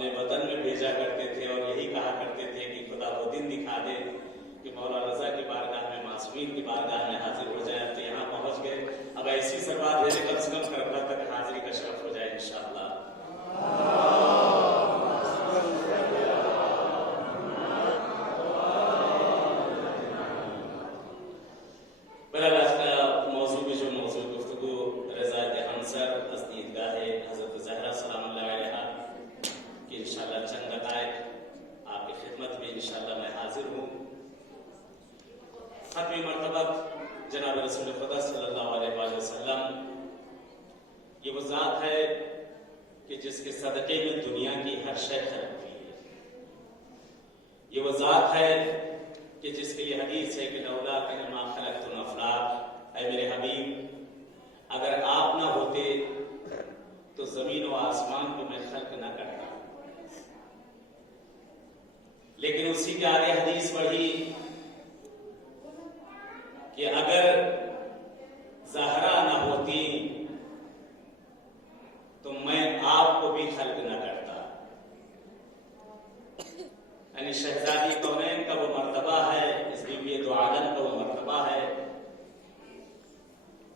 اپنے وطن میں بھیجا کرتے تھے اور یہی کہا کرتے تھے کہ خدا وہ دن دکھا دے کہ مولا رضا کی بارگاہ میں، معصومین کی بارگاہ میں حاضر ہو جائے. اب تو یہاں پہنچ گئے، اب ایسی سروات ہے کہ کم سے کم کربلا تک حاضری کا شرف ہو جائے انشاءاللہ. بہرحال آج کا موضوع بھی جو موضوع گفتگو رضا ہمسر از دیدگاہ حضرت زہرا سلام اللہ علیہا کہ انشاءاللہ چند دقائق آپ کی خدمت میں انشاءاللہ میں حاضر ہوں. ختم مرتبہ جناب رسول خدا صلی اللہ علیہ وآلہ وسلم یہ وہ ذات ہے کہ جس کے صدقے میں دنیا کی ہر شے خلق ہوئی ہے. یہ وہ ذات ہے کہ جس کے لیے حدیث ہے کہ لولا ما خلقت الافلاک، اے میرے حبیب اگر آپ نہ ہوتے تو زمین و آسمان کو میں خلق نہ کرتا. لیکن اسی کے آگے حدیث بڑھی کہ اگر زہرا نہ ہوتی تو میں آپ کو بھی خلق نہ کرتا. یعنی شہزادی کونین کا وہ مرتبہ ہے، اس بیوی دو عالم کا وہ مرتبہ ہے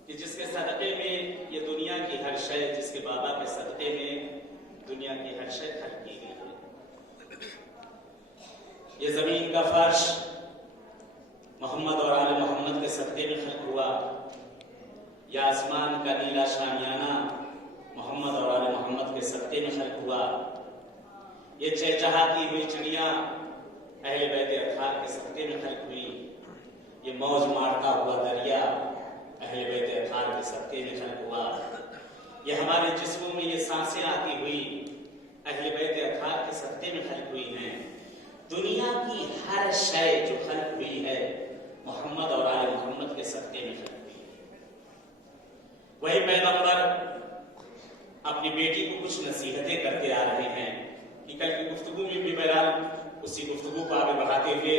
کہ جس کے صدقے میں یہ دنیا کی ہر شے، جس کے بابا کے صدقے میں دنیا کی ہر شے خلق کی گئی ہے. یہ زمین کا فرش محمد اور آل محمد کے صدقے میں خلق ہوا. یا آسمان کا نیلا شامیانہ محمد اور آل محمد کے صدقے میں خلق ہوا. یہ چہچہاتی ہوئی چڑیاں اہل بیت اطہار کے صدقے میں خلق ہوئی. یہ موج مارتا ہوا دریا اہل بیت اطہار کے صدقے میں خلق ہوا. یہ ہمارے جسموں میں یہ سانسیں آتی ہوئی اہل بیت اطہار کے صدقے میں خلق ہوئی ہیں. دنیا کی ہر شے جو خلق ہوئی ہے محمد اور آل محمد کے صدقے میں خلق ہوئی ہے. وہی پیغمبر اپنی بیٹی کو کچھ نصیحتیں کرتے آ رہے ہیں کہ کل کی گفتگو میں بھی بہرحال اسی گفتگو کو آگے بڑھاتے ہوئے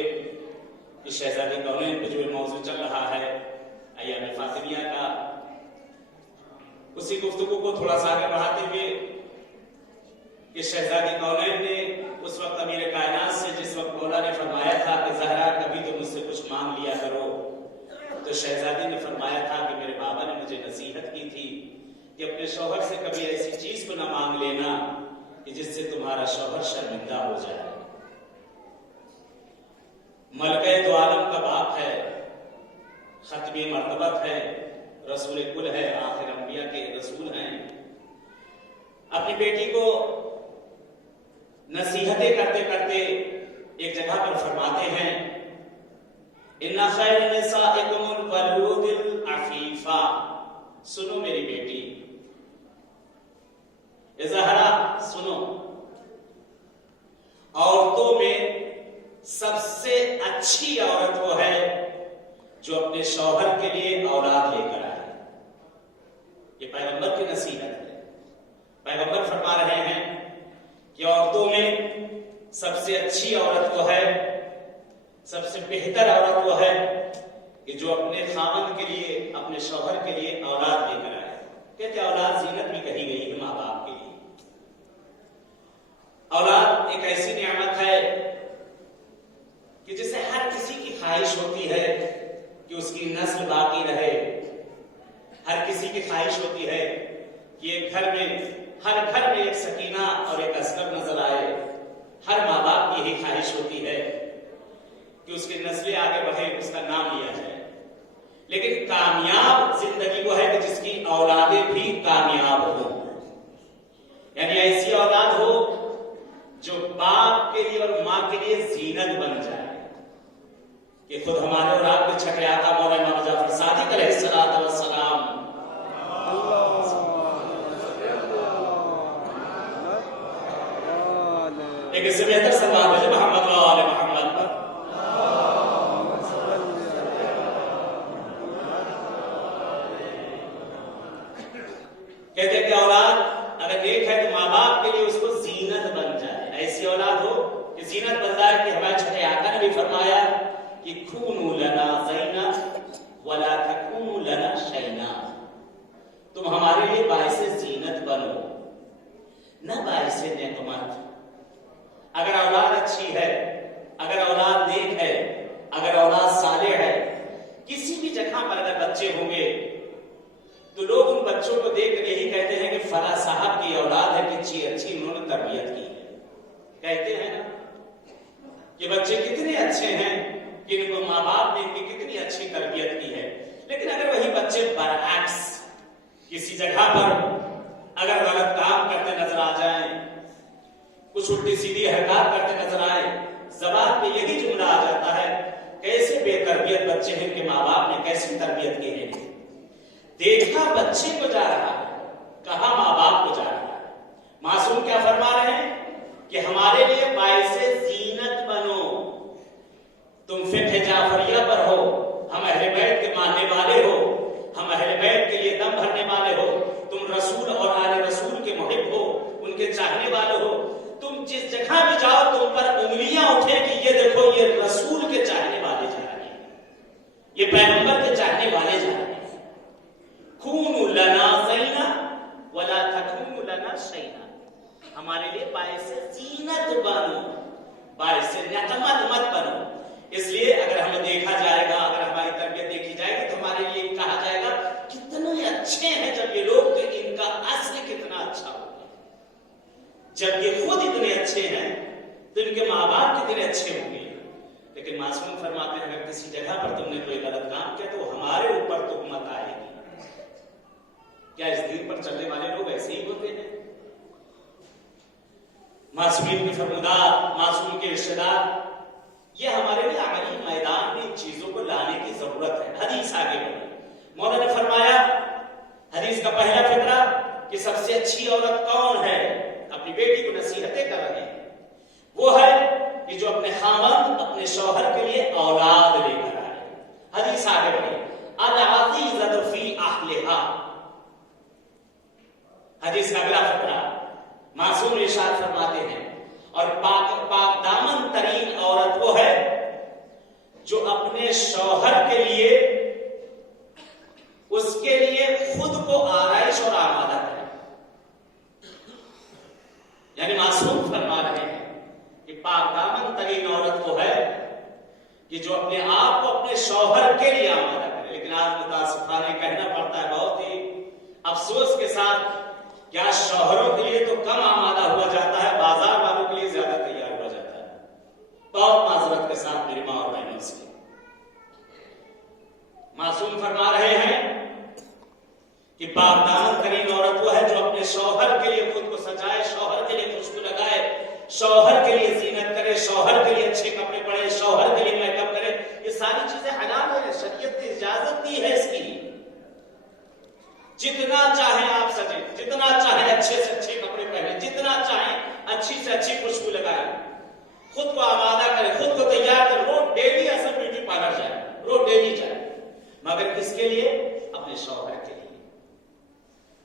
اس شہزادی کونین پہ جو موضوع چل رہا ہے ایام فاطمیہ کا، اسی گفتگو کو تھوڑا سا آگے بڑھاتے ہوئے کہ شہزادی کونین نے اس وقت امیر کائنات سے جس وقت مولا نے فرمایا تھا کہ زہرا کبھی تو مجھ سے کچھ مانگ لیا کرو، تو شہزادی نے فرمایا تھا کہ میرے بابا نے مجھے نصیحت کی تھی کہ اپنے شوہر سے کبھی ایسی چیز کو نہ مانگ لینا کہ جس سے تمہارا شوہر شرمندہ ہو جائے. ملکہ دو عالم کا باپ ہے، ختم مرتبت ہے، رسول کل ہے، آخر انبیاء کے رسول ہیں. اپنی بیٹی کو نصیحتیں کرتے کرتے ایک جگہ پر فرماتے ہیں ان خیر نسائکم الولود العفیفہ. سنو میری بیٹی زہرا، سنو، عورتوں میں سب سے اچھی عورت وہ ہے جو اپنے شوہر کے لیے اولاد لے کر آئے. یہ پیغمبر کی نصیحت ہے. پیغمبر فرما رہے ہیں کہ عورتوں میں سب سے اچھی عورت وہ ہے، سب سے بہتر عورت وہ ہے کہ جو اپنے خاوند کے لیے، اپنے شوہر کے لیے اولاد لے کر آئے. کہتے اولاد زینت بھی کہی گئی ہے ماں باپ کے لیے. اولاد ایک ایسی نعمت ہے کہ جسے ہر کسی کی خواہش ہوتی ہے کہ اس کی نسل باقی رہے. ہر کسی کی خواہش ہوتی ہے کہ ایک گھر میں، ہر گھر میں ایک سکینہ اور ایک اسکر نظر آئے. ہر ماں باپ کی یہی خواہش ہوتی ہے کہ اس کی نسلیں آگے بڑھیں، اس کا نام لیا جائے. لیکن کامیاب زندگی وہ ہے کہ جس کی اولادیں بھی کامیاب ہوں. یعنی ایسی اولاد ہو جو باپ کے لیے اور ماں کے لیے زینت بن جائے. کہ خود ہمارے اور آپ کے چھٹے آقا مولا امام جعفر صادق علیہ الصلوۃ والسلام ایک اس سے بہتر سلام ہے محمد و آل محمد پر. کہتے ہیں کہ اولاد اگر نیک ہے تو ماں باپ کے لیے اس کو زینت بن جائے. ایسی اولاد ہو کہ زینت بن جائے. کہ ہمارے چھٹے آقا نے بھی فرمایا کہ کونوا لنا زینا ولا تکونوا لنا شینا. تم ہمارے لیے باعث زینت بنو، نہ باعث نقمت. اگر اولاد اچھی ہے، اگر اولاد نیک ہے، اگر اولاد صالح ہے، کسی بھی جگہ پر اگر بچے ہوں گے تو لوگ ان بچوں کو دیکھ کر یہی کہتے ہیں کہ فلاں صاحب کی اولاد ہے، کتنی اچھی انہوں نے تربیت کی ہے. کہتے ہیں نا کہ بچے کتنے اچھے ہیں کہ ان کو ماں باپ نے ان کی کتنی اچھی تربیت کی ہے. لیکن اگر وہی بچے برعکس کسی جگہ پر اگر غلط کام کرتے نظر آ جائیں، کچھ الٹی سیدھی حرکات کرتے نظر آئے، زبان پہ یہی جملہ آ جاتا ہے کیسے بے تربیت بچے ہیں کہ ماں باپ نے کیسی تربیت کی ہے. دیکھا بچے کو جا رہا ہے، کہا ماں باپ کو جا رہا ہے. معصوم کیا فرما رہے ہیں کہ ہمارے لیے باعث زینت بنو، تم فقہ جعفریہ پر ہو، ہم اہل بیت کے ماننے والے ہو، ہم اہل بیت کے لیے دم بھرنے والے ہو، تم رسول اور آل رسول کے محب ہو، ان کے چاہنے والے ہو. تم جس جگہ بھی جاؤ تم پر انگلیاں اٹھیں کہ یہ دیکھو یہ رسول کے چاہنے والے جا رہے ہیں، یہ پیغمبر کے چاہنے والے جا رہے ہیں. کونوا لنا زینا ولا تکونوا لنا شیئا، ہمارے لیے باعث زینت بنو، باعث نعمت مت بنو. اس لیے اگر ہمیں دیکھا جائے گا، اگر ہماری تربیت دیکھی جائے گی تو ہمارے لیے کہا جائے گا کتنے اچھے ہیں جب یہ لوگ، تو ان کا اصل کتنا اچھا ہوگا. جب یہ خود اتنے اچھے ہیں تو ان کے ماں باپ کتنے اچھے ہوں گے. لیکن معصوم فرماتے ہیں اگر کسی جگہ پر تم نے کوئی غلط کام کیا تو ہمارے اوپر تہمت آئے گی. کیا اس دین پر چلنے والے لوگ ایسے ہی ہوتے ہیں؟ معصومین کے فرمودات، معصوم کے رشتہ دار، یہ ہمارے لیے عملی میدان میں ان چیزوں کو لانے کی ضرورت ہے. حدیث آگے بڑھی. مولا نے فرمایا حدیث کا پہلا فقرہ کہ سب سے اچھی عورت کون ہے؟ اپنی بیٹی کو نصیحتیں کر رہے ہیں. وہ ہے کہ جو اپنے خاوند، اپنے شوہر کے لیے اولاد لے کر آئے. حدیث آگے بڑھی. العزیزۃ فی اہلھا. حدیث کا اگلا فقرہ معصوم ارشاد فرماتے ہیں اور پاک دامن ترین عورت وہ ہے جو اپنے شوہر کے لیے، اس کے لیے خود کو آرائش اور آمادہ کرے. یعنی معصوم فرما رہے ہیں کہ پاک دامن ترین عورت وہ ہے کہ جو اپنے آپ کو اپنے شوہر کے لیے آمادہ کرے. لیکن آج متاسفانہ کہنا پڑتا ہے بہت ہی افسوس کے ساتھ، کیا شوہروں کے لیے تو کم آمادہ ہوا جاتا ہے، بازار والوں کے لیے زیادہ تیار ہوا جاتا ہے. بہت معذرت کے ساتھ میری ماں اور بہنوں سے. معصوم فرما رہے ہیں کہ پاک دامن ترین عورت وہ ہے جو اپنے شوہر کے لیے خود کو سجائے، شوہر کے لیے خوشبو لگائے، شوہر کے لیے زینت کرے، شوہر کے لیے اچھے کپڑے پہنے، شوہر کے لیے میک اپ کرے. یہ ساری چیزیں حلال ہیں، شریعت نے اجازت دی ہے اس کی. جتنا چاہیں آپ سجیں، جتنا چاہیں اچھے سے اچھے کپڑے پہنیں، جتنا چاہیں اچھی سے اچھی خوشبو لگائیں، خود کو آمادہ کریں، خود کو تیار کریں. روز ڈیلی اصل بیوٹی پارلر جائیں، روز ڈیلی جائیں، مگر کس کے لیے؟ اپنے شوہر کے لیے،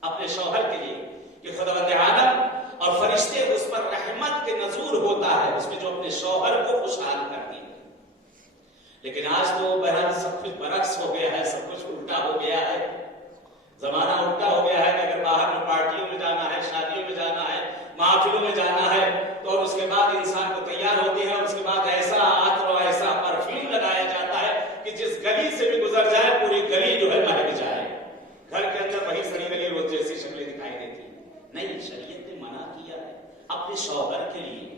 اپنے شوہر کے لیے. کہ خداوند عالم اور فرشتے اس پر رحمت کے نزول ہوتا ہے، اس میں جو اپنے شوہر کو خوشحال کرتی ہے. لیکن آج تو بہرحال سب کچھ برعکس ہو گیا ہے، سب کچھ الٹا ہو گیا ہے. زمانہ الٹا ہو گیا ہے کہ اگر باہر میں پارٹیوں میں جانا ہے، شادیوں میں جانا ہے، محفلوں میں جانا ہے تو اور اس کے بعد انسان کو تیار ہوتی ہے اور اس کے بعد ایسا عطر اور ایسا پرفیوم لگایا جاتا ہے کہ جس گلی سے بھی گزر جائے پوری گلی جو ہے مہک جائے. گھر کے اندر وہی سڑی گلی روز جیسی شکلیں دکھائی دیتی. نہیں، شریعت نے منع کیا ہے اپنے شوہر کے لیے،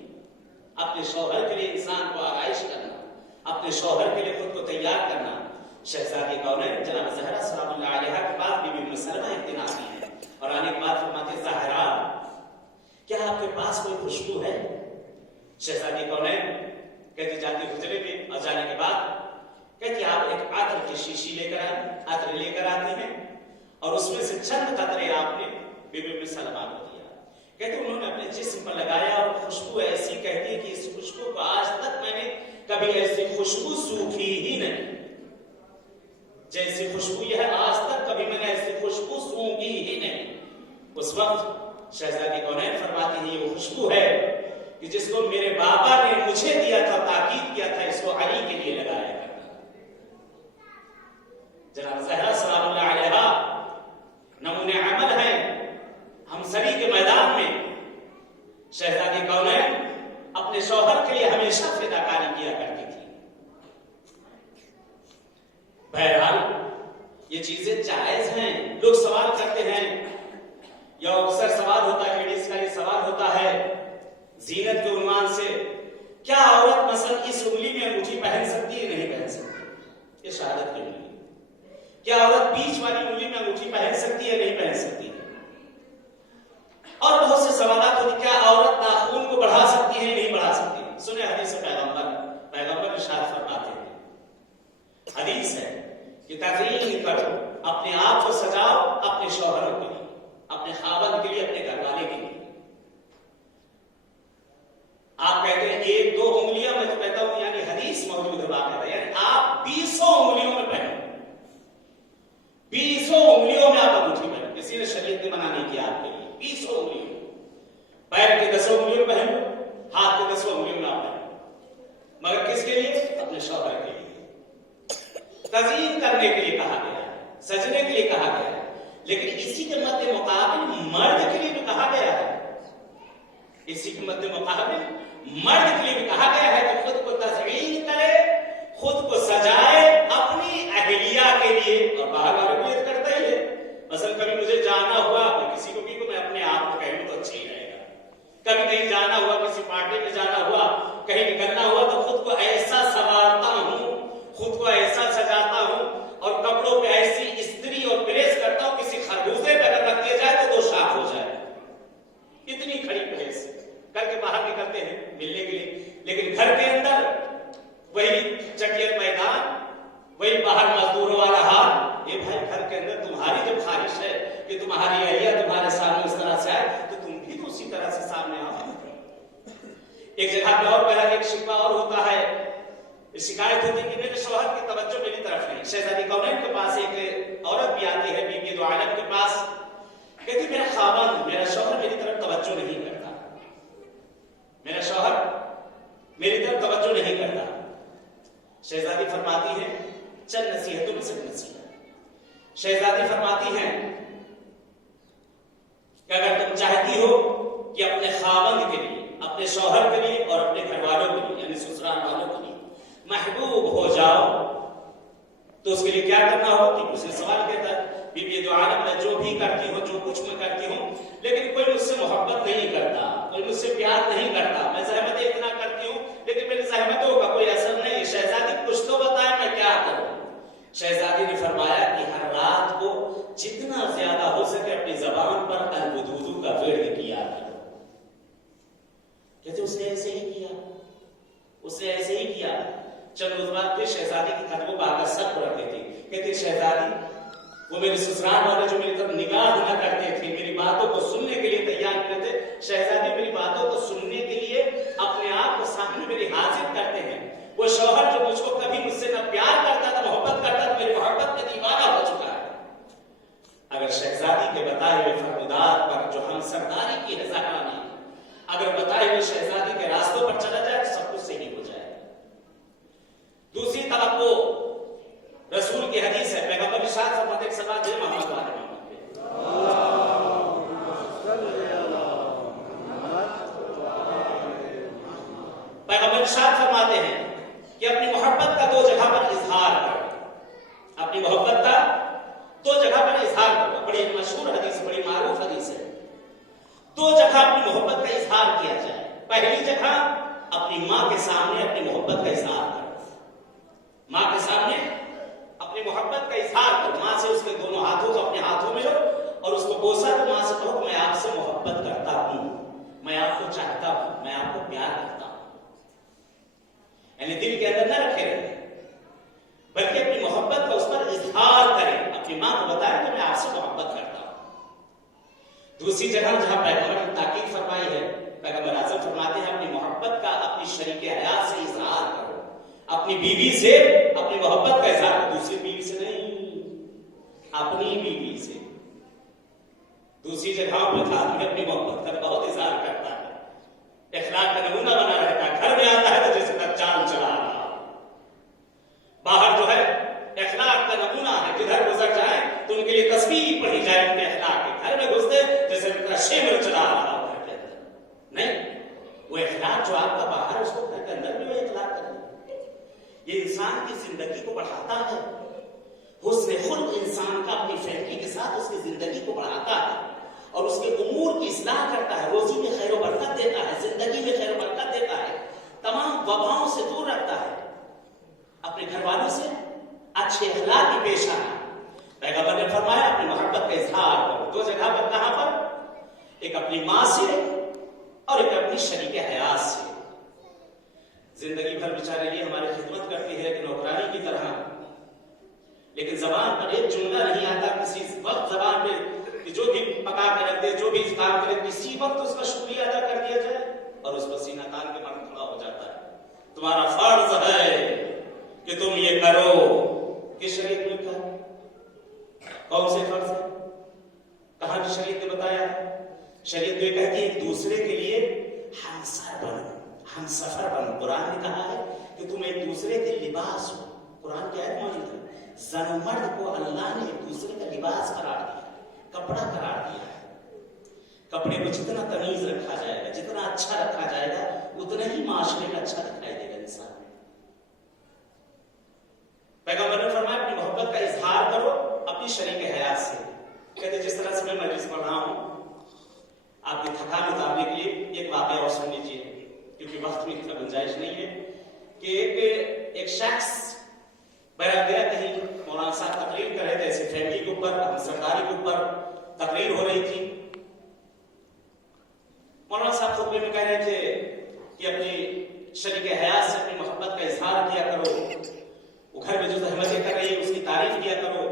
اپنے شوہر کے لیے انسان کو آرائش کرنا، اپنے شوہر کے لیے خود کو تیار کرنا. شہزادی کونین جناب زہرا سلام اللہ علیہا کے بعد بی بی ام سلمہ اقتناسی ہیں اور آنے کے بعد فرماتے ہیں زہرا کیا آپ کے پاس کوئی خوشبو ہے؟ شہزادی کونین کہتی جاتی حجرے میں اور جانے کے بعد کہتی آپ ایک عطر کی شیشی لے کر آئیں، عطر لے کر آتے ہیں اور اس میں سے چند قطرے آپ نے بی بی ام سلمہ کو دیا. کہتے انہوں نے اپنے جسم پر لگایا اور خوشبو ایسی کہتی کہ اس خوشبو کو آج تک میں نے کبھی ایسی خوشبو سوکھی ہی نہیں، جیسی خوشبو یہ ہے آج تک کبھی میں نے ایسی خوشبو سونگھی ہی نہیں. اس وقت شہزادی کونین فرماتے ہیں یہ وہ خوشبو ہے کہ جس کو میرے بابا نے مجھے دیا تھا، تاکید کیا تھا اس کو علی کے لیے لگایا کرنا. جناب زہرا سلام اللہ علیہا نمونے عمل ہیں. ہم سری کے میدان میں شہزادی کونین اپنے جائز ہیں. لوگ سوال کرتے ہیں یا اکثر سوال ہوتا ہے, لیڈیز کا یہ سوال ہوتا ہے زینت کے عنوان سے, کیا عورت مثلا اس انگلی میں انگوٹھی پہن سکتی ہے نہیں پہن سکتی؟ یہ شہادت کی انگلی. کیا عورت بیچ والی انگلی میں انگوٹھی پہن سکتی ہے نہیں پہن سکتی؟ اور بہت سے سوالات ہوتے, کیا عورت ناخون کو بڑھا سکتی ہے نہیں بڑھا سکتی؟ سنیں حدیث پیغمبر ارشاد فرماتے ہیں, حدیث ہے کہ تزئین کرو, اپنے آپ کو سجاؤ اپنے شوہروں کے لیے, اپنے خاوند کے لیے, اپنے گھر والے کے لیے. آپ کہتے ہیں ایک دو انگلیاں, میں تو کہتا ہوں یعنی حدیث موجود ہے باقاعدہ, یعنی آپ 200 انگلیوں میں پہنو, 200 انگلیوں میں آپ انگوٹھی پہنو. کسی نے شریعت نے منع نہیں کیا آپ کے لیے. 200 انگلیوں, پیر کے 10 انگلیوں میں پہنو, ہاتھ کے 10 انگلیوں میں آپ پہنو, مگر کس کے لیے؟ اپنے شوہر کے لیے. تزئین کرنے کے لیے کہا گیا ہے, سجنے کے لیے کہا گیا ہے, لیکن اسی کے مد مقابل مرد کے لیے بھی کہا گیا ہے. اسی کے مد مقابل مرد کے لیے بھی کہا گیا ہے کہ خود کو تزئین کرے, خود کو سجائے اپنی اہلیہ کے لیے, اور باہر والوں کو یہ کرتا ہی ہے. مثلا کبھی مجھے جانا ہوا, میں کسی کو بھی میں اپنے آپ کو کہوں تو اچھا ہی رہے گا. کبھی کہیں جانا ہوا, کسی پارٹی میں جانا ہوا, کہیں نکلنا ہوا, تو خود کو ایسا سنوارتا ہوں, خود کو ایسا سجاتا ہوں, اور کپڑوں پہ ایسی استری اور پریس کرتا ہوں کسی خربوزے پہ اگر رکھ دیا جائے تو 2 شاخ ہو جائے. اتنی کھڑی پریس کر کے باہر نکلتے ہیں ملنے کے لیے. لیکن گھر کے اندر وہی چٹیر میدان, وہی باہر مزدوروں والا حال. یہ بھائی گھر کے اندر تمہاری جب خواہش ہے کہ تمہاری اہلیہ تمہارے سامنے اس طرح سے آئے, تو تم بھی تو اسی طرح سے سامنے آؤ. ایک جگہ پہ اور پہلا ایک شکوہ اور ہوتا ہے, شکایت ہوتی ہے کہ میرے شوہر کی توجہ میری طرف نہیں. شہزادی کونین کے پاس ایک عورت بھی آتی ہے, بی بی دو عالم کے پاس, کہتی میرا خاوند, میرا شوہر میری طرف توجہ نہیں کرتا, میرا شوہر میری طرف توجہ نہیں کرتا. شہزادی فرماتی ہے, چند نصیحتوں میں سے نصیحت. شہزادی فرماتی ہیں کہ اگر تم چاہتی ہو کہ اپنے خاوند کے لیے, اپنے شوہر کے لیے اور اپنے گھر والوں کے لیے یعنی سسرال والوں کے لیے محبوب ہو جاؤ, تو اس کے لیے کیا کرنا ہو؟ کہ اس نے سوال کہتا ہے, بی بی دو عالم, میں جو بھی کرتی ہوں, جو کچھ میں کرتی ہوں, لیکن کوئی مجھ سے محبت نہیں کرتا, کوئی مجھ سے پیار نہیں کرتا. میں زحمتیں اتنا کرتی ہوں لیکن میری زحمتوں کا کوئی اثر نہیں. شہزادی کچھ تو بتائے میں کیا کروں؟ شہزادی نے فرمایا کہ ہر رات کو جتنا زیادہ ہو سکے اپنی زبان پر الودودو کا ورد کیا کرو. کہتے اس نے ایسے ہی کیا, اس نے ایسے ہی کیا. چند روز بعد پھر شہزادی کی قدموں پہ آ کر سر پڑ رہی تھی. کہتے شہزادی, وہ میرے سسرال والے جو میری طرف نگاہ نہ کرتے تھے, میری باتوں کو سننے کے لیے تیار نہیں تھے, شہزادی میری باتوں کو سننے کے لیے اپنے آپ کو سامنے میری حاضر کرتے ہیں. وہ شوہر جو مجھ کو کبھی مجھ سے نہ پیار کرتا تھا, محبت کرتا تھا, میری محبت کا دیوانہ ہو چکا ہے. اگر شہزادی کے بتائے ہوئے فرمودات پر جو ہم سرداری کی ہے زہرانی, اگر بتائے ہوئے شہزادی کے راستوں پر چلا جائے تو سب کچھ صحیح ہو جائے. دوسری توقع رسول کی حدیث ہے, پیغمبر ارشاد فرماتے ہیں, صلوات ہے محمد و آل محمد پہ. پیغمبر ارشاد فرماتے ہیں کہ اپنی محبت کا 2 جگہ پر اظہار کرو, اپنی محبت کا 2 جگہ پر اظہار کرو. بڑی مشہور حدیث, بڑی معروف حدیث ہے. 2 جگہ اپنی محبت کا اظہار کیا جائے. پہلی جگہ اپنی ماں کے سامنے اپنی محبت کا اظہار کرو. ماں کے سامنے اپنی محبت کا اظہار کرو. ماں سے اس کے دونوں ہاتھوں کو اپنے ہاتھوں میں لو اور اس کو بوسا تو ماں سے کہو کہ میں آپ سے محبت کرتا ہوں, میں آپ کو چاہتا ہوں, میں آپ کو پیار کرتا ہوں. یعنی دل کے اندر نہ رکھے رہے, بلکہ اپنی محبت کا اس پر اظہار کریں. اپنی ماں کو بتائیں کہ میں آپ سے محبت کرتا ہوں. دوسری جگہ جہاں پیغمبر نے تاکید فرمائی ہے, پیغمبر اعظم فرماتے ہیں اپنی محبت کا اپنی شریک حیات سے اظہار کرو. اپنی بیوی سے اپنی محبت کا اظہار کرو, دوسری بیوی سے نہیں, اپنی بیوی سے. دوسری جگہوں پہ آدمی اپنی محبت کا بہت اظہار کرتا ہے, اخلاق کا نمونہ بنا رہتا ہے. گھر میں آتا ہے تو جیسے چال چلا رہا, باہر جو ہے اخلاق کا نمونہ ہے, جدھر گزر جائیں تو ان کے لیے تسبیح پڑھی جائے ان کے اخلاق کی. گھر میں گھستے جیسے شیمر چلا رہا ہو گھر کے اندر. نہیں, وہ اخلاق جو آپ کا باہر اس کو گھر کے اندر بھی وہ اخلاق کرنا. یہ انسان کی زندگی کو بڑھاتا ہے, حسن خلق انسان کا اپنی فیملی کے ساتھ اس کی زندگی کو بڑھاتا ہے اور اس کے امور کی اصلاح کرتا ہے، روزی میں خیر و برکت دیتا ہے، زندگی میں خیر و برکت دیتا ہے، تمام وباؤں سے دور رکھتا ہے، اپنے گھر والوں سے اچھے اخلاق میں پیش آنا۔ پیغمبر نے فرمایا اپنی محبت کا اظہار کرو، دو جگہ پر، کہاں پر؟ ایک اپنی ماں سے اور ایک اپنی شریک حیات سے۔ زندگی بھر بیچارے یہ ہماری خدمت کرتی ہے ایک نوکرانی کی طرح، لیکن زبان پر ایک جملہ نہیں آتا، کسی وقت زبان پہ جو بھی پکا کے رکھ دے، جو بھی کام کرے، کسی وقت اس کا شکریہ ادا کر دیا جائے اور اس پر سینہ تان کے مرد کھڑا ہو جاتا ہے۔ تمہارا فرض ہے کہ تم یہ کرو۔ کس شریعت میں لکھا ہے؟ کون سے فرض ہے؟ کہاں کی شریعت نے بتایا ہے؟ شریعت یہ کہتی ہے ایک دوسرے کے لیے ہمسر بنو، ہم سفر بنو۔ قرآن نے کہا ہے کہ تم ایک دوسرے کے لباس ہو۔ قرآن کی آیت موجود ہے، زن و مرد کو اللہ نے ایک دوسرے کا لباس قرار دیا، کپڑا قرار دیا ہے۔ کپڑے کو جتنا تمیز رکھا جائے گا، جتنا اچھا رکھا جائے گا، اتنا ہی معاشرے میں اچھا دکھائی دے گا انسان۔ پیغمبر نے فرمایا اپنی محبت کا اظہار کرو اپنی شریک حیات سے۔ کہتے جس طرح سے میں مجلس پڑھ رہا ہوں، آپ کی تھکان اتارنے کے لیے ایک واقعہ اور سن لیجیے، کیونکہ وقت میں اتنا گنجائش نہیں ہے کہ ایک شخص بیرا گیا کہیں، مولانا صاحب تقریر کر رہے تھے، ایسے فیملی کے اوپر، سرداری کے اوپر تقریر ہو رہی تھی۔ مولانا صاحب خطبے میں کہہ رہے تھے کہ اپنی شریک حیات سے اپنی محبت کا اظہار کیا کرو، وہ گھر میں جو زحمتیں کر رہی ہے اس کی تعریف کیا کرو،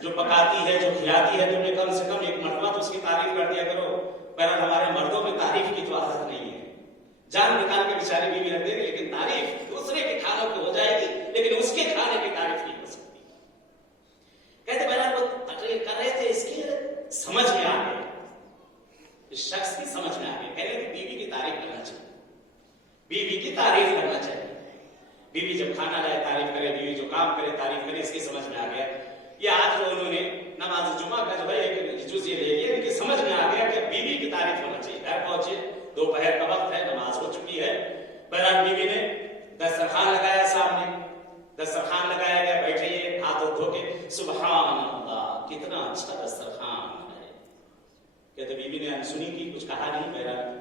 جو پکاتی ہے، جو کھلاتی ہے، تم نے کم سے کم ایک مرتبہ تو اس کی تعریف کر دیا کرو۔ بہرحال ہمارے مردوں میں تعریف کی تو عادت نہیں ہے، جان نکال کے بیچارے بیوی رکھ دیں گے، لیکن تعریف دوسرے کے کھانوں کی ہو جائے گی لیکن اس کے کھانے کی تعریف نہیں ہو سکتی۔ کہتے بہرحال وہ تقریر کر رہے تھے، اس کی سمجھ میں آ گیا، اس شخص کی سمجھ میں آ گیا، کہہ رہے کہ بیوی کی تعریف کرنا چاہیے، بیوی کی تعریف کرنا چاہیے، بیوی جب کھانا لائے تعریف کرے، بیوی جو کام کرے تعریف کرے۔ اس کی سمجھ میں آ گیا، یہ آج جو انہوں نے نماز جمعہ کا جو ہے ایک جزء لے لیا، ان کی سمجھ میں آ گیا کہ بیوی کی تعریف ہونا چاہیے۔ گھر پہنچے، دوپہر کا وقت ہے، نماز ہو چکی ہے، بہرحال بیوی نے دسترخوان لگایا، سامنے دسترخوان لگایا گیا، بیٹھے یہ ہاتھ دھو کے، سبحان اللہ کتنا اچھا دسترخوان ہے۔ کہتے بیوی نے انسنی کی، کچھ کہا نہیں، بہرحال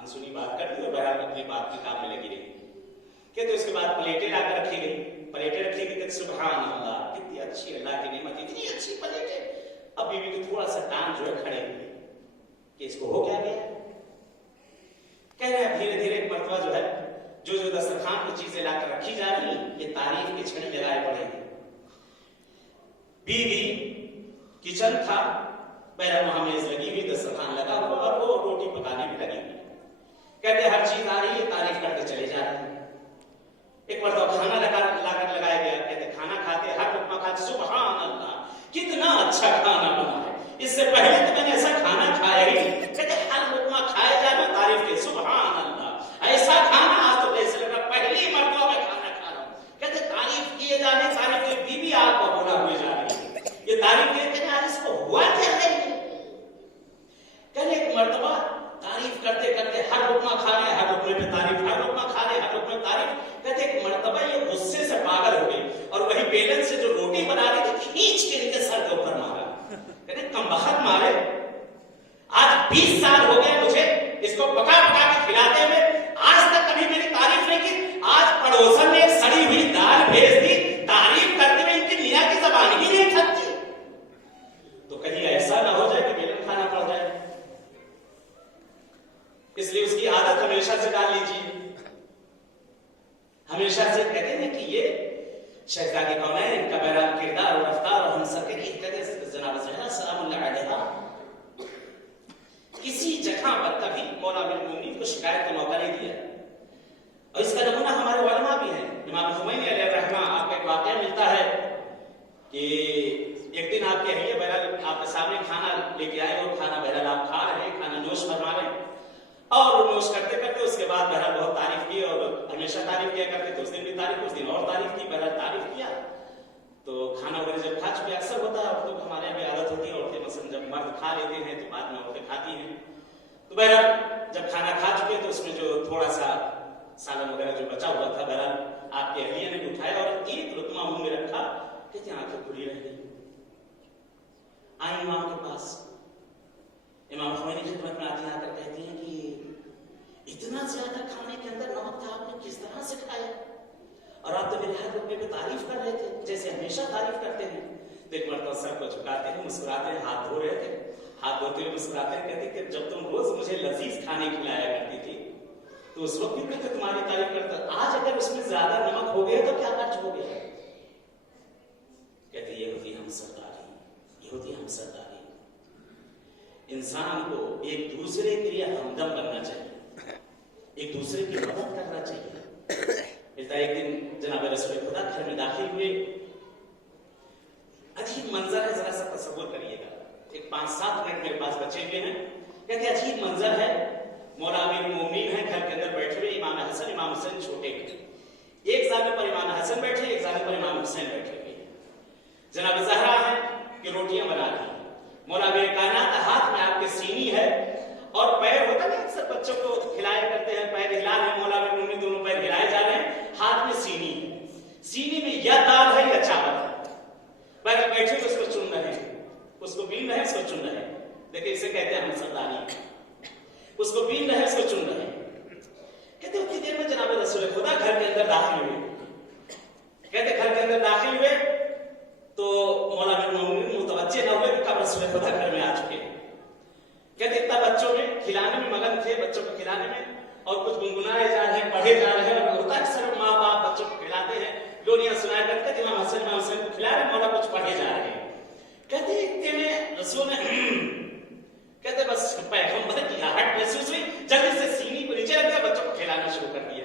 انسنی بات کر دی اور بہرحال اپنے بات کے کام میں لگی رہی۔ کہتے اس کے بعد پلیٹیں لا کر رکھی گئی، پلیٹیں رکھی گئی، کہتے سبحان اللہ کتنی اچھی اللہ کی نعمت، اتنی اچھی پلیٹیں۔ اب بیوی کی تھوڑا سا ٹانگ جو ہے کھڑے ہوئے کہ اس کو ہو کیا گیا، کہہ رہے ہیں دھیرے دھیرے ایک مرتبہ جو ہے جو دسترخوان کی چیزیں لا کر رکھی جا رہی ہیں، یہ تعریف کی چھڑی لگائے پڑے ہیں۔ بیوی کچن تھا، پہلا وہاں میز لگی ہوئی، دسترخوان لگا ہوا اور وہ روٹی پکانے میں لگی ہوئی۔ کہتے ہر چیز آ رہی ہے، تعریف کرتے چلے جا رہے ہیں۔ ایک مرتبہ کھانا لا کر لگایا گیا، کہتے کھانا کھاتے، ہر لقمہ کھاتے، سبحان اللہ کتنا اچھا کھانا بنا ہے، اس سے پہلے تو میں نے ایسا کھانا کھایا ہی نہیں۔ کہتے ہر لقمہ کھائے جانا تعریف کے، سبحان اللہ ایسا کھانا آج تو ایسے لگا پہلی مرتبہ میں کھانا کھا رہا ہوں۔ کہتے تعریف کیے جانے، تعریف کی بیوی آپ کو بولا ہوئے جا رہی ہے، یہ تعریف کہتے ہیں آج اس کو ہوا کیا ہے۔ کہتے ایک مرتبہ تعریف کرتے کرتے ہر لقمہ کھا رہے، ہر لقمے پہ تعریف، ہر لقمہ کھا رہے، ہر لقمے پہ تعریف۔ کہتے ایک مرتبہ یہ غصے سے پاگل ہو گئی اور وہی بیلن سے جو روٹی بنا رہی تھی کھینچ کے ان کے سر کے اوپر مارا۔ کہتے کم بخت مارے، آج 20 سال ہو گئے مجھے اس کو پکا پکا کے کھلاتے ہوئے، آج تک کبھی میری تعریف نہیں کی، آج پڑوسن نے ایک سڑی ہوئی دال بھیج دی، تعریف کرتے ہوئے ان کی میاں کی زبان ہی نہیں تھکتی۔ تو کہیں ایسا نہ ہو جائے کہ بیلن کھانا پڑ جائے، اس لیے اس کی عادت ہمیشہ سے ڈال لیجیے، ہمیشہ سے۔ کہتے ہیں کہ یہ شہزادی کونین ان کا بہرحال کردار اور رفتار اور ہم سب کے لیے، کہتے ہیں جناب زہرا سلام اللہ علیہا کسی جگہ پر کبھی مولا بالمومنین کو شکایت کا موقع نہیں دیا، اور اس کا نمونہ ہمارے علماء بھی ہیں۔ امام خمینی علیہ الرحمہ، آپ کا ایک واقعہ ملتا ہے کہ ایک دن آپ کے اہلیہ بہرحال آپ کے سامنے کھانا لے کے آئے اور کھانا بہرحال آپ کھا رہے ہیں، کھانا نوش فرما رہے ہیں، اور نوش کرتے کرتے اس کے بعد بہرحال بہت تعریف کی اور ہمیشہ تعریف کیا کرتے تھے، اس دن بھی تعریف، اس دن اور تعریف کی، بہرحال تعریف کیا تو کھانا وغیرہ جب کھا چکے، اکثر ہوتا ہے عورتوں کو، ہمارے یہاں بھی عادت ہوتی ہے، عورتیں مثلا جب مرد کھا لیتے ہیں تو بعد میں عورتیں کھاتی ہیں، تو بہرحال جب کھانا کھا چکے تو اس میں جو تھوڑا سا سالن وغیرہ جو بچا ہوا تھا، بہرحال آپ کے اہلیہ نے اٹھایا اور ایک لقمہ منہ میں رکھا کہتے آنکھیں کھلی رہ گئی. آئے امام کے پاس. امام خمینی کی خدمت میں آتی آ کر کہتی ہیں کہ اتنا زیادہ کھانے کے اندر نمک تھا، آپ نے کس طرح سے کھایا؟ اور آپ تو میرے ہر لقمے پہ تعریف کر رہے تھے جیسے ہمیشہ تعریف کرتے ہیں. تو ایک مرتبہ سر کو جھکاتے ہیں، مسکراتے ہیں، ہاتھ دھو رہے تھے، ہاتھ دھوتے ہوئے مسکراتے ہیں، کہتے کہ جب تم روز مجھے لذیذ کھانے کھلایا کرتی تھی تو اس وقت بھی میں تو تمہاری تعریف کرتا، آج اگر اس میں زیادہ نمک ہو گیا تو کیا حرج ہو گیا؟ کہتے یہ ہوتی ہم سرداری، یہ ہوتی ہم سرداری. انسان کو ایک دوسرے کے لیے ہمدم بننا چاہیے، ایک دوسرے کی مدد کرنا چاہیے. ایک دن جناب رسول خدا گھر میں داخل ہوئے. عجیب منظر ہے، ذرا سا تصور کریے گا. ایک 5-7 منٹ میرے پاس بچے ہوئے ہیں. کہتے عجیب منظر ہے، مولا امیر المومنین ہیں گھر کے اندر بیٹھے ہوئے، امام حسن امام حسین چھوٹے ہیں. ایک زاویے پر امام حسن بیٹھے، ایک زاویے پر امام حسین بیٹھے ہوئے. جناب زہرا ہے کہ روٹیاں بنا دی. مولا امیر کائنات ہاتھ میں آپ کے سینی ہے اور پیر ہوتا ہے اکثر بچوں کو کھلایا کرتے ہیں، پیر ہلا رہے ہیں، مولا امیر المومنین دونوں پیر ہلائے جا رہے ہیں، ہاتھ میں سینی ہے. سینی میں یا دال ہے یا چاول ہے. پہلے بیٹھے اس کو چن رہے ہیں، اس کو بین رہے ہیں، اس کو چن رہے ہیں. دیکھیں اسے کہتے ہیں ہم سرداری. اس کو بین رہے ہیں، اس کو چن رہے ہیں. کہتے اتنی دیر میں جناب رسول خدا گھر کے اندر داخل ہوئے. کہتے گھر کے اندر داخل ہوئے تو مولا امیر المومنین متوجہ نہ ہوئے کہ کب رسول خدا گھر میں آ چکے. کہتے اتنا بچوں میں کھلانے میں مگن تھے، بچوں کو کھلانے میں، اور کچھ گنگنائے جا رہے ہیں، پڑھے جا رہے ہیں. اور ہوتا ہے اکثر ماں باپ بچوں کو کھلاتے ہیں، لوریاں سنایا کرتے ہیں، امام حسین کو کھلا رہے ہیں، مولا کچھ پڑھے جا رہے ہیں. کہتے اتنے میں رسول نے کہتے بس پیغمبر کی آہٹ محسوس ہوئی، جلدی سے سینی کو نیچے رکھ دیا، بچوں کو کھلانا شروع کر دیا.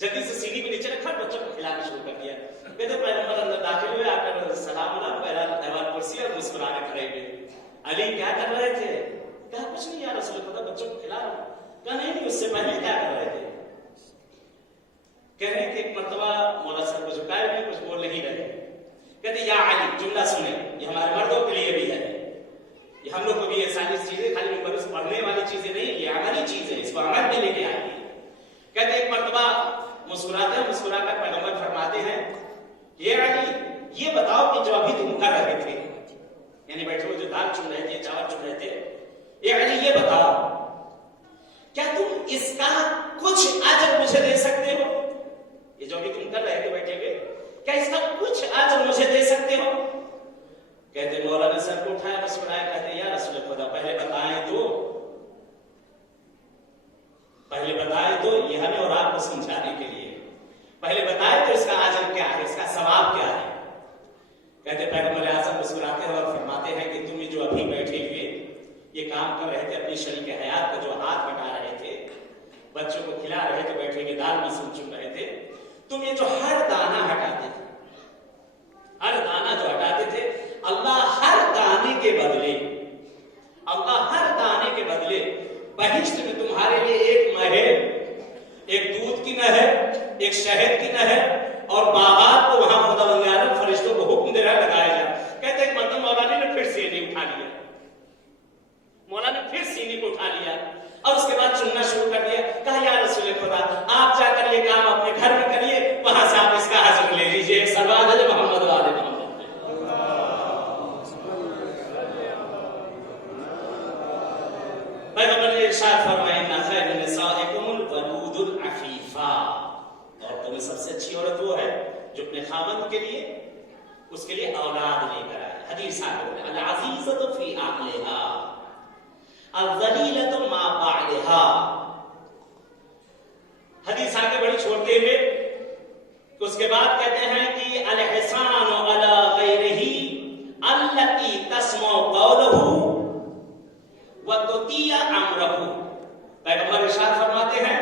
جلدی سے سینی کو نیچے رکھا، بچوں کو کھلانا شروع کر دیا. کہتے پیغمبر اندر داخل ہوئے، آ کر سلام علیکم، پہلا احوال پرسی اور مسکرانے کھڑے ہوئے. علی کیا کر رہے تھے؟ کہا کچھ نہیں یا رسول خدا، بچوں کو کھلا رہا ہوں. کہا نہیں اس سے پہلے کیا کر رہے تھے؟ کہنے کہ ایک مرتبہ مولا سر کو جھکائے ہوئے کچھ بول نہیں رہے. کہتے یا علی، جملہ سنیں، یہ ہمارے مردوں کے لیے بھی ہے، یہ ہم لوگ کو بھی یہ ساری چیزیں خالی مبرس پڑھنے والی چیزیں نہیں، یہ عملی چیز ہے، اس کو عمل میں لے کے آئیے. کہتے ایک مرتبہ مسکراتے ہیں، مسکرا کر پیغمبر فرماتے ہیں یہ علی یہ بتاؤ کہ جو ابھی تم کر رہے تھے، یعنی بیٹھے ہوئے جو دال چن رہے تھے، چاول چن رہے تھے، یہ علی یہ بتاؤ کیا تم اس کا کچھ اجر مجھے دے سکتے ہو؟ یہ جو ابھی تم کر رہے تھے بیٹھے ہوئے، کیا اس کا کچھ اجر مجھے دے سکتے ہو؟ کہتے مولا نے سر کو اٹھایا، مسکرایا، کہتے یا رسول خدا پہلے بتائیں تو یہ ہمیں اور آپ کو سمجھانے کے لیے، پہلے بتائیں تو اس کا اجر کیا ہے، اس کا ثواب کیا ہے. کہتے پیغمبر اعظم مسکراتے ہیں اور فرماتے ہیں کہ تم جو ابھی بیٹھے ہوئے یہ کام کر رہے تھے، اپنی شریک حیات کا جو ہاتھ بٹا رہے تھے، بچوں کو کھلا رہے تھے، بیٹھے ہوئے دال مسل چن رہے تھے، تم یہ جو ہر دانہ ہٹاتے تھے، ہر دانہ جو ہٹاتے تھے، اللہ ہر دانے کے بدلے بہشت میں تمہارے لیے ایک محل، ایک دودھ کی نہر، ایک شہد کی نہر اور باغات کو وہاں خدا بند عالم فرشتوں کو حکم دے رہا لگایا جائے. کہتے ایک مرتبہ مولا نے پھر سینی اٹھا لیا، مولا نے پھر سینی کو اٹھا لیا اور اس کے بعد چننا شروع کر دیا. کہا یا رسول خدا آپ جا کر یہ کام اپنے گھر میں کریے، وہاں سے آپ اس کا حاصل لے لیجیے. ایک سلوات ہے محمد وآل محمد. پیغمبر نے ارشاد فرمایا ان خیر نسائکم الولود العفیفہ، عورتوں میں سب سے اچھی عورت وہ ہے جو اپنے خاوند کے لیے، اس کے لیے اولاد لے کر آئے. حدیث ہے العزیزۃ فی عقلہا الذلیلۃ ما بعدہا. حدیث آگے بڑی چھوڑتے ہوئے اس کے بعد کہتے ہیں کہ الحسان علی غیرہ التی تسمع قولہ وتطیع امرہ. پیغمبر ارشاد فرماتے ہیں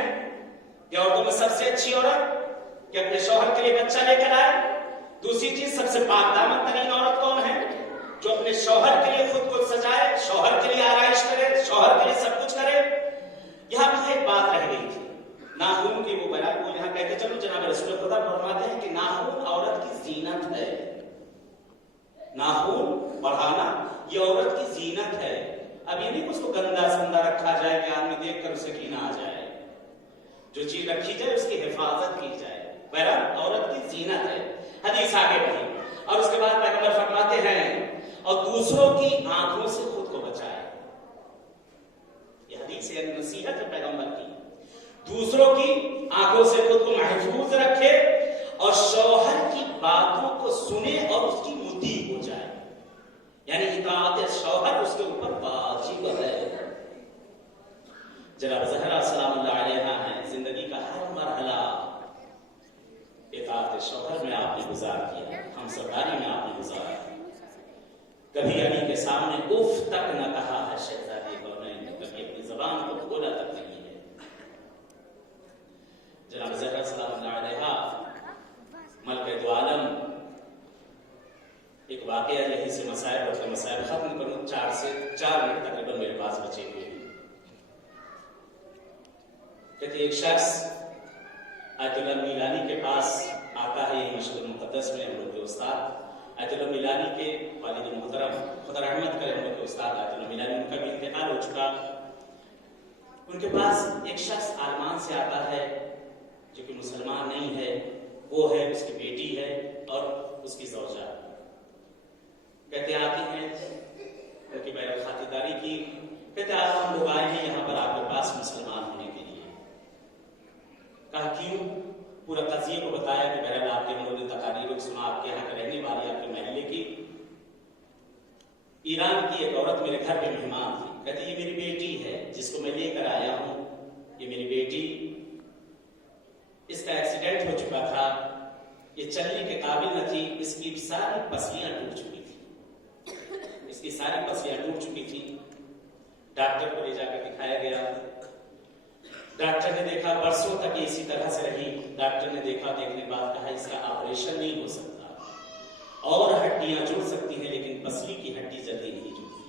کہ عورتوں میں سب سے اچھی عورت کہ اپنے شوہر کے لیے بچہ لے کر آئے. دوسری چیز سب سے پاک دامن ترین عورت کون ہے؟ جو اپنے شوہر کے لیے خود کو سجائے، شوہر کے لیے آرائش کرے، شوہر کے لیے سب کچھ کرے. یہاں پہ ایک بات رہ گئی تھی ناخن کی، وہ بیان کو یہاں کہتے چلو جناب رسول خدا فرماتے ہیں کہ ناخن عورت کی زینت ہے. ناخن بڑھانا یہ عورت کی زینت ہے. اب یہ نہیں کہ اس کو گندا سندا رکھا جائے کہ آدمی دیکھ کر اسے گھینا آ جائے. جو چیز رکھی جائے اس کی حفاظت کی جائے. بہرحال عورت کی زینت ہے. حدیث آگے بڑھی اور اس کے بعد پیغمبر فرماتے ہیں اور دوسروں کی آنکھوں سے خود کو بچائے. یہ حدیث یعنی نصیحت ہے پیغمبر کی. دوسروں کی آنکھوں سے خود کو محفوظ رکھے اور شوہر کی باتوں کو سنے اور اس کی مطیع ہو جائے. یعنی اطاعت شوہر اس کے اوپر واجب ہے. جناب زہرا سلام اللہ علیہا ہیں زندگی کا ہر مرحلہ اطاعت شوہر میں آپ نے گزار کیا, ہم سرداری میں آپ نے گزارا. کبھی علی کے سامنے اف تک نہ کہا ہے شہزادی کونین نے, کبھی اپنی زبان کو کھولا تک نہیں ہے. جناب زہرا سلام اللہ علیہا ملکہ دو عالم, ایک واقعہ یہی سے مسائل ختم کروں. 4 منٹ تقریباً میرے پاس بچے ہوئے ہیں. کہتے ایک شخص آیت اللہ میلانی کے پاس آتا ہے, یہ مشہور مقدس میں ہم لوگ کے استاد آیت اللہ میلانی کے والد محترم خدا رحمت کرے, ہم لوگ کے استاد آیت اللہ میلانی, ان کا بھی انتقال ہو چکا. ان کے پاس ایک شخص آلمان سے آتا ہے جو کہ مسلمان نہیں ہے, وہ ہے اس کی بیٹی ہے اور اس کی زوجہ. کہتے آتے ہیں ان کی بہرحال خاطرداری کی. کہتے آج ہم لوگ آئے ہیں یہاں پر آپ کے پاس مسلمان ہونے کے لیے. کہا کیوں؟ پورا قضیے کو بتایا کہ بہرحال آپ کے ہم لوگوں نے تقاریر سنا, آپ کے یہاں کے رہنے والی آپ کے محلے کی ایران کی ایک عورت میرے گھر پہ مہمان تھی. کہتے یہ میری بیٹی ہے جس کو میں لے کر آیا ہوں. یہ میری بیٹی, اس کا ایکسیڈنٹ ہو چکا تھا, یہ چلنے کے قابل نہ تھی, اس کی ساری پسلیاں ٹوٹ چکی تھی. اس کی ساری پسلیاں ٹوٹ چکی تھی. ڈاکٹر کو لے جا کر دکھایا گیا. ڈاکٹر نے دیکھا برسوں تک یہ اسی طرح سے رہی. ڈاکٹر نے دیکھا, دیکھنے کے بعد کہا اس کا آپریشن نہیں ہو سکتا, اور ہڈیاں جڑ سکتی ہیں لیکن پسلی کی ہڈی جلدی نہیں جڑتی.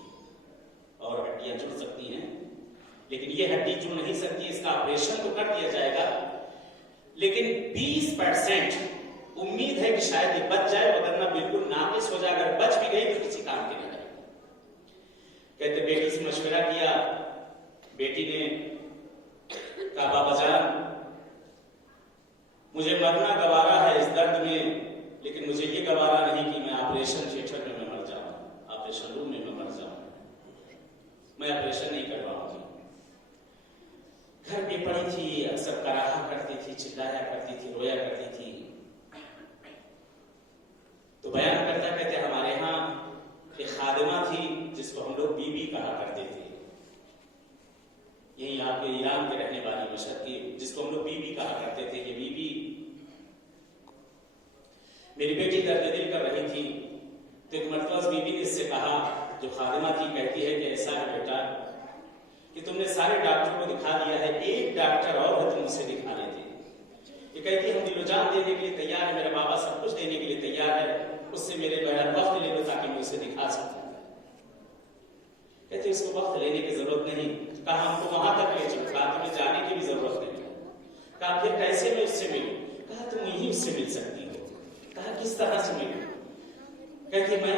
اور ہڈیاں جڑ سکتی ہیں لیکن یہ ہڈی جڑ نہیں سکتی. اس کا آپریشن تو کر دیا جائے گا لیکن 20% امید ہے کہ شاید یہ بچ جائے, ورنہ بالکل ناقص ہو جائے. اگر بچ بھی گئی تو کسی کام کے نہیں رہے. کہتے بیٹی سے مشورہ کیا. بیٹی نے کہا بابا جان مجھے مرنا گوارا ہے اس درد میں, لیکن مجھے یہ گوارا نہیں کہ میں آپریشن تھیٹر میں مر جاؤں, آپریشن روم میں مر جاؤں. میں آپریشن نہیں کرواؤں گی. گھر پہ پڑی تھی, اکثر کراہا کرتی تھی, چلایا کرتی تھی, رویا کرتی تھی. تو بیان کرتا کہتے ہمارے ہاں ایک خادمہ تھی جس کو ہم لوگ بی بی کہا کرتے تھے. یہی آپ کے ایران کے رہنے والی مشہد کی, جس کو ہم لوگ بی بی کہا کرتے تھے. یہ بی بی میری بیٹی درد دل کر رہی تھی. تو ایک مرتبہ اس بی بی نے اس سے کہا, جو خادمہ تھی, کہتی ہے کہ ایسا ہے بیٹا کہ تم نے سارے ڈاکٹر کو دکھا دیا ہے, ایک ڈاکٹر اور ہے تم اسے دکھا لیتے. یہ کہتی ہے ہم دل و جان دینے کے لیے تیار ہے, میرا بابا سب کچھ دینے کے لیے تیار ہے, اس سے میرے بہر وقت لے لو تاکہ میں اسے دکھا سکوں. کہتے اس کو وقت لینے کی ضرورت نہیں. کہا ہم کو وہاں تک لے چلو. کہا تمہیں جانے کی بھی ضرورت نہیں. کہا پھر کیسے میں اس سے ملوں؟ کہا تم یہیں اس سے مل سکتی ہو. کہا کس طرح سے ملوں؟ کہتے میں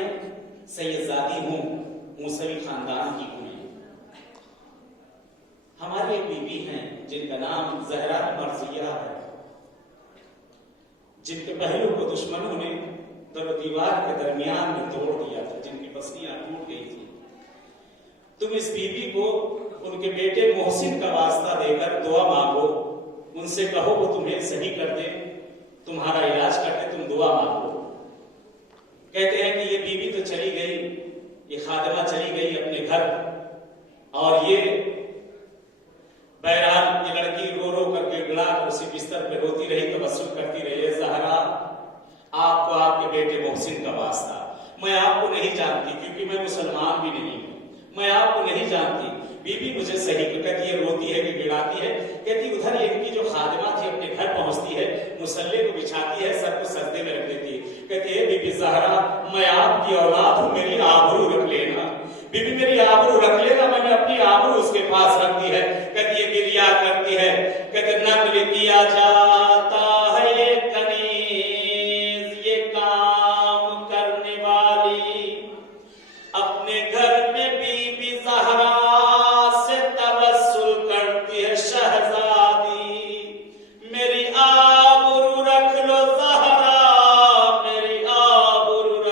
سید زادی ہوں, موسوی خاندان کی ہوں. ہماری ایک بیوی ہیں جن کا نام زہرا مرضیہ ہے, جن کے پہلو کو دشمنوں نے در و دیوار کے درمیان میں توڑ دیا تھا, جن کی پسلیاں ٹوٹ گئی تھی. تم اس بیوی کو ان کے بیٹے محسن کا واسطہ دے کر دعا مانگو, ان سے کہو وہ تمہیں صحیح کر دے, تمہارا علاج کر دے, تم دعا مانگو. کہتے ہیں کہ یہ بیوی تو چلی گئی, یہ خادمہ چلی گئی اپنے گھر, اور یہ بہرحال یہ لڑکی رو رو کر کے گڑا کر اسی بستر پہ روتی رہی, تبسم کرتی رہی. زہرا آپ کو آپ کے بیٹے محسن کا واسطہ, میں آپ کو نہیں جانتی کیونکہ میں مسلمان بھی نہیں ہوں, میں آپ کو نہیں جانتی. بی بی مجھے صحیح کہتی ہے, روتی ہے کہ گڑاتی ہے. کہتی ادھر ان کی جو خادمہ تھی اپنے گھر پہنچتی ہے, مصلے کو بچھاتی ہے, سر کو سجدے میں رکھ دیتی ہے. کہتی ہے بی بی زہرا میں آپ کی اولاد ہوں, میری آبرو رکھ لینا. بی بی میری آبرو رکھ لینا. میں نے اپنی آبرو اس کے پاس رکھ دی ہے. کہتی ہے گریا کرتی ہے. کہتے نقل کیا جاتا ہے یہ کنیز, یہ کام کرنے والی اپنے گھر میں بی بی زہرا سے تبسل کرتی ہے. شہزادی میری آبرو رکھ لو زہرا, میری آبرو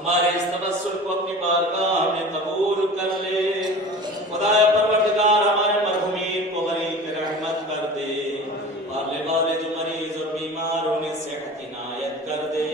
ہمارے اس تبسل کو اپنی بارگاہ میں قبول کر لے۔ خدایا پروردگار ہمارے مرحومین کو غریق رحمت کر دے، والے والے جو مریض اور بیمار انہیں صحت عنایت کر دے۔